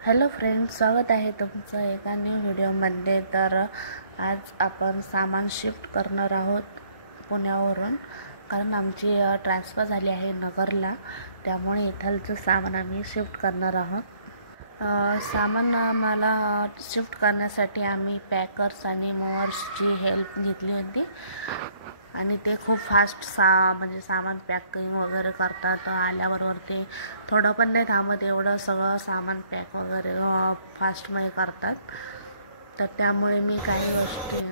Hello friends, स्वागत आहे तुमचं एका न्यू व्हिडिओमध्ये। तर आज आपण सामान शिफ्ट करणार आहोत पुण्यावरून, कारण आमची ट्रान्सफर झाली आहे नगरला, त्यामुळे इथलचं सामान आम्ही शिफ्ट करणार आहोत। सामान आम्हाला शिफ्ट करण्यासाठी आम्ही पॅकर्स आणि मूव्हर्सची हेल्प घेतली होती आणि ते खूप फास्ट म्हणजे सामान पॅकिंग वगैरे करतात। आल्याबरोबर ते थोडं पण नाही थांबत, एवढं सगळं सामान पॅक वगैरे फास्टमध्ये करतात। तर त्यामुळे मी काही गोष्टी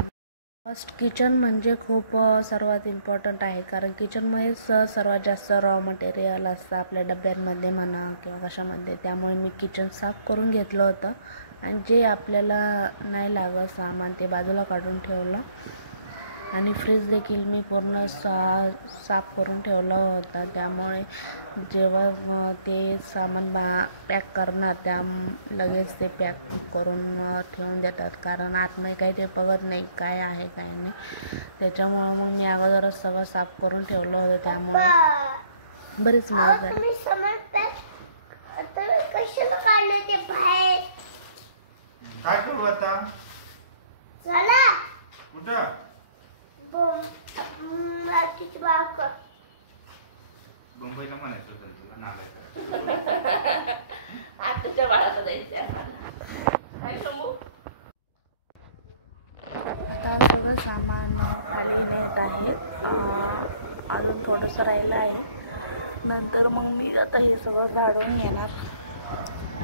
फर्स्ट किचन म्हणजे खूप सर्वात इम्पॉर्टंट आहे, कारण किचनमध्येच सर्वात जास्त रॉ मटेरियल असतं आपल्या डब्यांमध्ये म्हणा किंवा कशामध्ये। त्यामुळे मी किचन साफ करून घेतलं होतं आणि जे आपल्याला नाही लागत सामान ते बाजूला काढून ठेवलं आणि फ्रीज देखील मी पूर्ण साफ करून ठेवलं होतं। त्यामुळे जेव्हा ते सामान पॅक करणार त्या लगेच ते पॅक करून ठेवून देतात, कारण आतमध्ये काही ते बघत नाही काय आहे काय नाही। त्याच्यामुळं मग मी अगोदरच सगळं साफ करून ठेवलं होतं, त्यामुळे बरीच मदत झाली। काय करू आता? चला कुठं? मुंबईला म्हणायचं होतं तुला, नालायक आताच्या बाळाचं द्यायचं आता सगळं सामान खाली नेत आहे, अजून थोडंसं राहिलं आहे। नंतर मग मी आता हे सगळं झाडून घेणार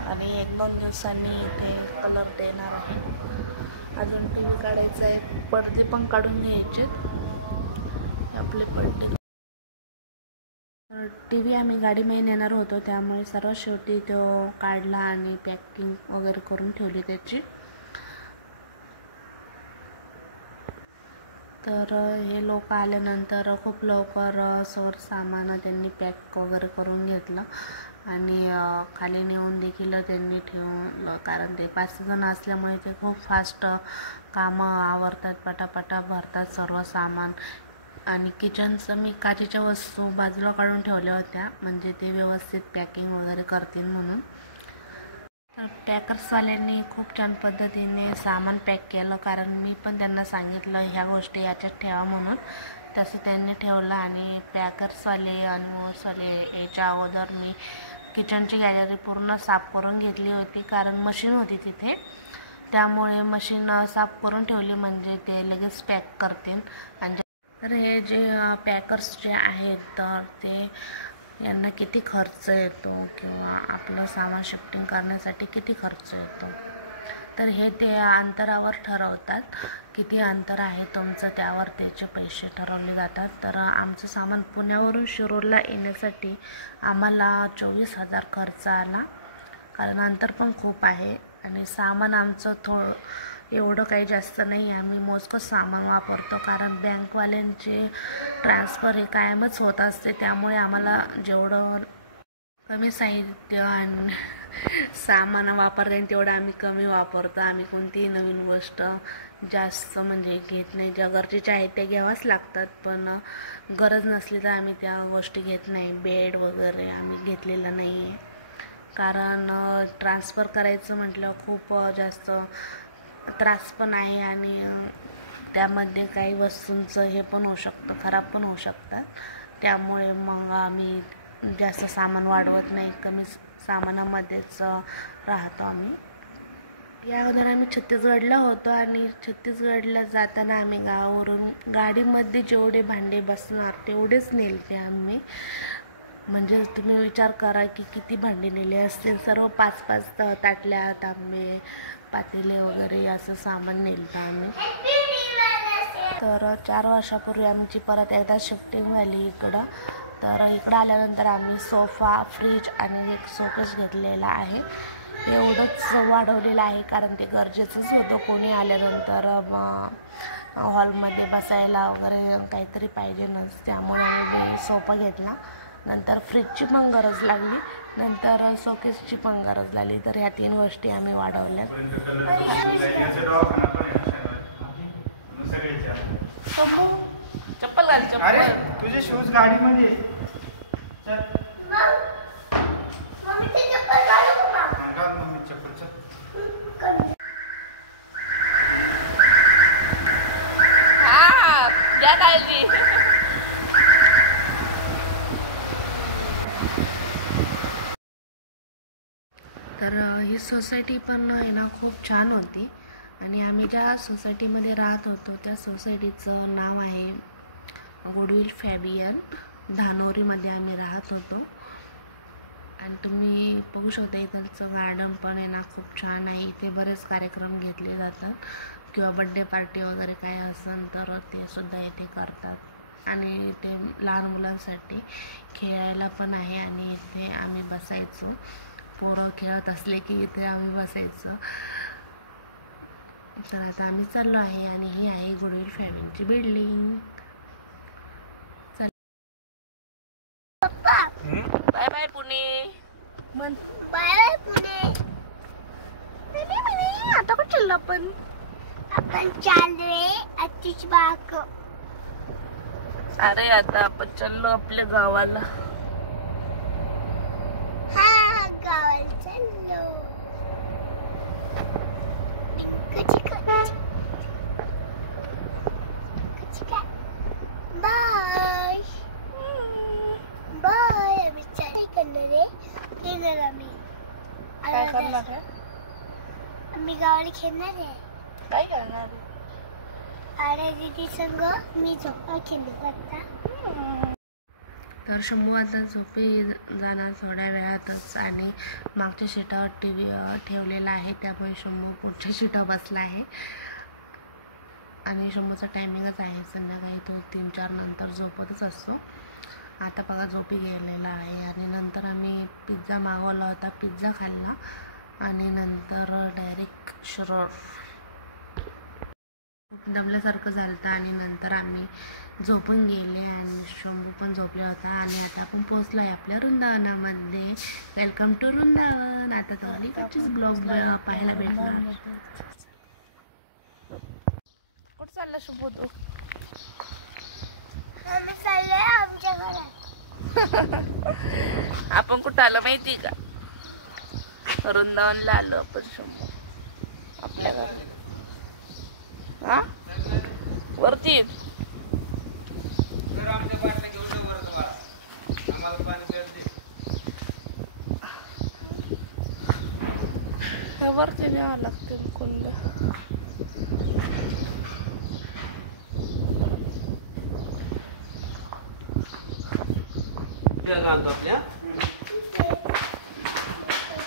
आणि 1-2 दिवसांनी इथे कलर देणार आहे। अजून TV काढायचं आहे, पडदे पण काढून घ्यायचे आपले पडदे। TV आम्ही गाडीमध्ये नेणार होतो, त्यामुळे सर्वात शेवटी तो काढला आणि पॅकिंग वगैरे करून ठेवली त्याची। तर हे लोक आल्यानंतर खूप लवकर सर्व सामान त्यांनी पॅक वगैरे करून घेतलं आणि खाली नेऊन देखील त्यांनी ठेवलं, कारण ते 5 जण असल्यामुळे ते खूप फास्ट कामं आवरतात, पटापटा भरतात सर्व सामान। आणि किचनचं मी काचेच्या वस्तू बाजूला काढून ठेवल्या होत्या, म्हणजे ते व्यवस्थित पॅकिंग वगैरे करतील म्हणून। तर पॅकर्सवाल्यांनी खूप छान पद्धतीने सामान पॅक केलं, कारण मी पण त्यांना सांगितलं ह्या गोष्टी याच्यात ठेवा म्हणून, तसं त्यांनी ठेवलं। आणि पॅकर्सवाले आणि मूव्हर्सवाले याच्या अगोदर मी किचनची गॅलरी पूर्ण साफ करून घेतली होती, कारण मशीन होती तिथे, त्यामुळे मशीन साफ करून ठेवली म्हणजे ते लगेच पॅक करतील। आणि तर हे जे पॅकर्स जे आहेत तर ते यांना किती खर्च येतो किंवा आपलं सामान शिफ्टिंग करण्यासाठी किती खर्च येतो, तर हे ते अंतरावर ठरवतात, किती अंतर आहे तुमचं त्यावर त्याचे पैसे ठरवले जातात। तर आमचं सामान पुण्यावरून शिरूरला येण्यासाठी आम्हाला 24,000 खर्च आला, कारण अंतर पण खूप आहे आणि सामान आमचं एवढं काही जास्त नाही, आम्ही मोजकंच सामान वापरतो, कारण बँकवाल्यांचे ट्रान्सफर हे कायमच होत असते। त्यामुळे आम्हाला जेवढं कमी साहित्य आणि सामान वापरता येईल तेवढं आम्ही कमी वापरतो। आम्ही कोणतीही नवीन गोष्ट जास्त म्हणजे घेत नाही, ज्या गरजेच्या आहेत त्या घ्याव्याच लागतात, पण गरज नसली तर आम्ही त्या गोष्टी घेत नाही। बेड वगैरे आम्ही घेतलेलं नाही आहे, कारण ट्रान्सफर करायचं म्हटलं खूप जास्त त्रास पण आहे आणि त्यामध्ये काही वस्तूंचं हे पण होऊ शकतं, खराब पण होऊ शकतात। त्यामुळे मग आम्ही जास्त सामान वाढवत नाही, कमी सामानामध्येच राहतो आम्ही। या अगोदर आम्ही छत्तीसगडला होतो आणि छत्तीसगडला जाताना आम्ही गावावरून गाडीमध्ये जेवढे भांडे बसणार तेवढेच नेलते आम्ही, म्हणजे तुम्ही विचार करा की किती भांडे नेले असतील, सर्व 5-5 ताटल्या, तांबे, पातेले वगैरे असं सामान नेलं आम्ही। तर 4 वर्षापूर्वी आमची परत एकदा शिफ्टिंग झाली इकडं, तर इकडं आल्यानंतर आम्ही सोफा, फ्रीज आणि एक शोकेस घेतलेला आहे। एवढंच वाढवलेलं आहे कारण ते गरजेचंच होतं, कोणी आल्यानंतर हॉलमध्ये बसायला वगैरे काहीतरी पाहिजे नसतं, त्यामुळे आम्ही सोफा घेतला। नंतर फ्रीजची पण गरज लागली, नंतर शोकेसची पण गरज लागली, तर ह्या 3 गोष्टी आम्ही वाढवल्या। चप्पल घाल, अरे तुझे शूज गाडीमध्ये चल। मम्मी ते चप्पल घालू का? चप्पल चल. हा द्या काळजी. तर ही सोसायटी पण आहे ना खूप छान होती आणि आम्ही ज्या सोसायटीमध्ये राहत होतो त्या सोसायटीचं नाव आहे गुडविल फॅबियन. धानोरीमध्ये आम्ही राहत होतो आणि तुम्ही बघू शकता इथलचं गार्डन पण आहे ना खूप छान आहे. इथे बरेच कार्यक्रम घेतले जातात किंवा बड्डे पार्टी वगैरे काय असेल तर ते सुद्धा इथे करतात आणि इथे लहान मुलांसाठी खेळायला पण आहे आणि इथे आम्ही बसायचो. पोरं खेळत असले की इथे आम्ही बसायचो. तर आता आम्ही चाललो आहे आणि ही आहे गुडविल फॅमिलीची बिल्डिंग. पप्पा बाय बाय पुणे. मन बाय पुणे. आता कुठं चाललो आपण? आपण चाललोय आतिश बाग. अरे आता आपण चाललो आपल्या गावाला. हा गावाला चाललो. कची कची कची काय बाय बाय. आम्ही चालू करणार आहे. येणार आम्ही. काय करणार आहे? आम्ही गावाला खेळणार आहे. काय करणार? अरे दीदी संग मी झोपा खेळत आता. तर शंभू आता झोपी जाणार थोड्या वेळातच आणि मागच्या शीटावर TV ठेवलेला आहे त्यामुळे शंभू पुढच्या शीटावर बसला आहे आणि शंभूचा टायमिंगच आहे संध्याकाळी तो 3-4 नंतर झोपतच असतो. आता बघा झोपी गेलेला आहे आणि नंतर आम्ही पिझ्झा मागवला होता. पिझ्झा खाल्ला आणि नंतर डायरेक्ट शिरोळ. दमल्यासारखं झालं होतं आणि नंतर आम्ही झोपून गेले आणि शंभू पण झोपला होता आणि आता आपण पोचलो आहे आपल्या वृंदावनामध्ये. Welcome to Vrindavan. आता तुम्हाला इकडचीच ब्लॉग पाहायला भेटणार. कुठं चालला शंभू तू? आम्ही चाललोय आमच्या घरात. आपण कुठं आलं माहिती का? वृंदावनला आलो आपण शंभू आपल्या घरात. हा वरती आमच्या बाटल्या घेऊन वर तुम्हाला आम्हाला पाणी प्यायला दे. वरती न्यावं लागतील कुल्ल. आपल्या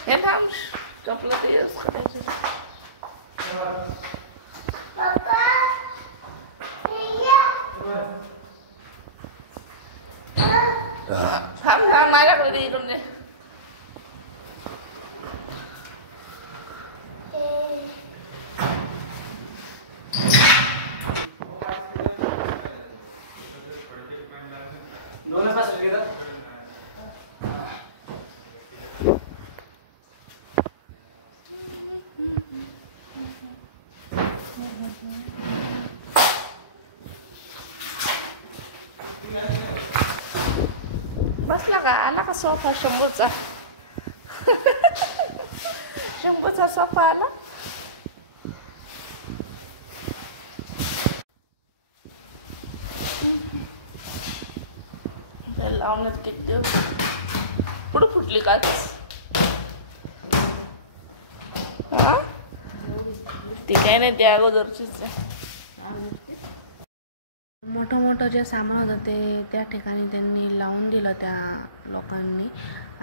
हे थांब चपला ते करायचं. पप्पा हे घ्या. थांब थांब माझ्याकडे दे इकडून दे. बसला का? आला का सोफा शंभूचा? शंभूचा सोफा आला. लावण्यात किती पुढं फुटली का? हा ती काय नाही, त्या अगोदरचीच आहे. मोठं मोठं जे सामान होतं ते त्या ठिकाणी त्यांनी लावून दिलं त्या लोकांनी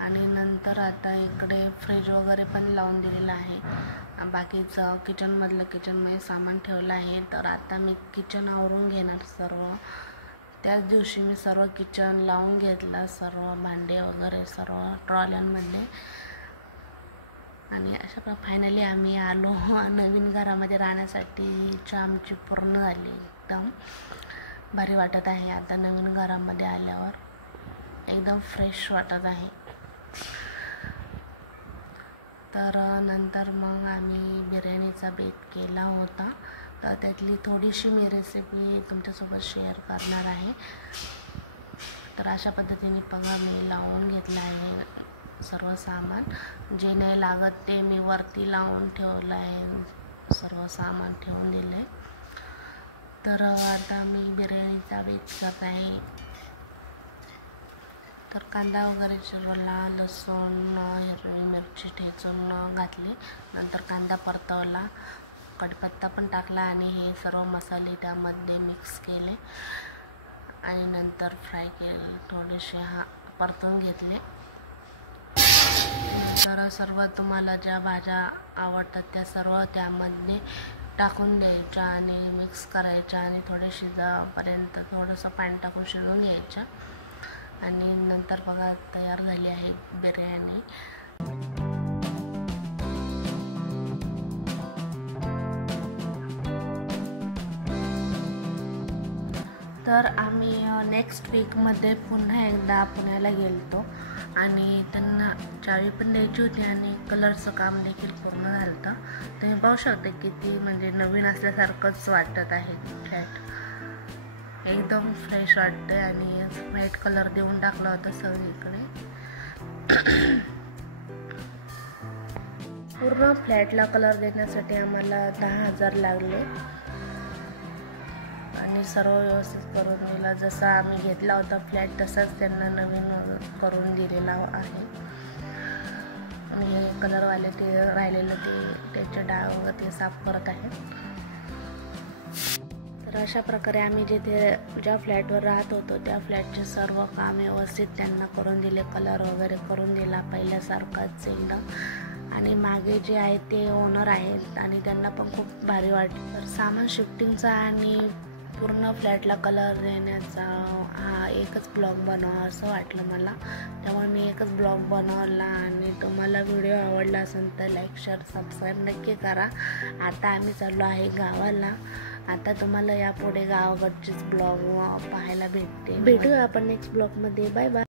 आणि नंतर आता इकडे फ्रीज वगैरे पण लावून दिलेलं आहे. बाकीचं किचनमध्ये सामान ठेवलं आहे. तर आता मी किचन आवरून घेणार सर्व. त्याच दिवशी मी सर्व किचन लावून घेतलं, सर्व भांडे वगैरे सर्व ट्रॉल्यांमध्ये. आणि अशा फायनली आम्ही आलो नवीन घरामध्ये राहण्यासाठी. इच्छा आमची पूर्ण झाली. एकदम भारी वाटत आहे आता नवीन घरामध्ये आल्यावर. एकदम फ्रेश वाटत आहे. तर नंतर मग आम्ही बिर्याणीचा बेत केला होता. तर त्यातली थोडीशी मी रेसिपी तुमच्यासोबत शेअर करणार आहे. तर अशा पद्धतीने बघा मी लावून घेतला आहे सर्व सामान. जे नाही लागत ते मी वरती लावून ठेवलं आहे, सर्व सामान ठेवून दिले. तर आता मी बिर्याणीचा बेत करत आहे. तर कांदा वगैरे चिरवला, लसूण, हिरवी मिरची ठेचून घातली. नंतर कांदा परतवला, कढीपत्ता पण टाकला आणि हे सर्व मसाले त्यामध्ये मिक्स केले आणि नंतर फ्राय केले, थोडेसे परतून घेतले. तर सर्व तुम्हाला ज्या भाज्या आवडतात त्या सर्व त्यामध्ये टाकून द्यायच्या आणि मिक्स करायच्या आणि थोडे शिजापर्यंत थोडंसं पाणी टाकून शिजवून घ्यायच्या. आणि नंतर बघा तयार झाली आहे बिर्याणी. तर आम्ही नेक्स्ट वीकमध्ये पुन्हा एकदा पुण्याला गेलतो आणि त्यांना चावी पण द्यायची होती आणि कलरचं काम देखील पूर्ण झालं होतं. तुम्ही पाहू शकता किती म्हणजे नवीन असल्यासारखंच वाटत आहे. फ्लॅट एकदम फ्रेश वाटते आणि व्हाईट कलर देऊन टाकला होता सगळीकडे. पूर्ण फ्लॅटला कलर देण्यासाठी आम्हाला 10,000 लागले आणि सर्व व्यवस्थित करून दिला. जसा आम्ही घेतला होता फ्लॅट तसाच त्यांना नवीन करून दिलेला आहे. आणि हे कलरवाले ते राहिलेलं त्याचे डाग वगैरे ते साफ करत आहेत. तर अशा प्रकारे आम्ही ज्या फ्लॅटवर राहत होतो त्या फ्लॅटचे सर्व काम व्यवस्थित त्यांना करून दिले, कलर वगैरे करून दिला पहिल्यासारखाच एकदम. आणि मागे जे आहेत ते ओनर आहेत आणि त्यांना पण खूप भारी वाटतं. तर सामान शिफ्टिंगचा आणि पूर्ण फ्लॅटला कलर देण्याचा हा एकच ब्लॉग बनवा असं वाटलं मला, त्यामुळे मी एकच ब्लॉग बनवला. आणि तुम्हाला व्हिडिओ आवडला असेल तर लाईक, शेअर, सबस्क्राईब नक्की करा. आता आम्ही चाललो आहे गावाला. आता तुम्हाला यापुढे गावाकडचेच ब्लॉग पाहायला भेटूया आपण नेक्स्ट ब्लॉगमध्ये. Bye bye.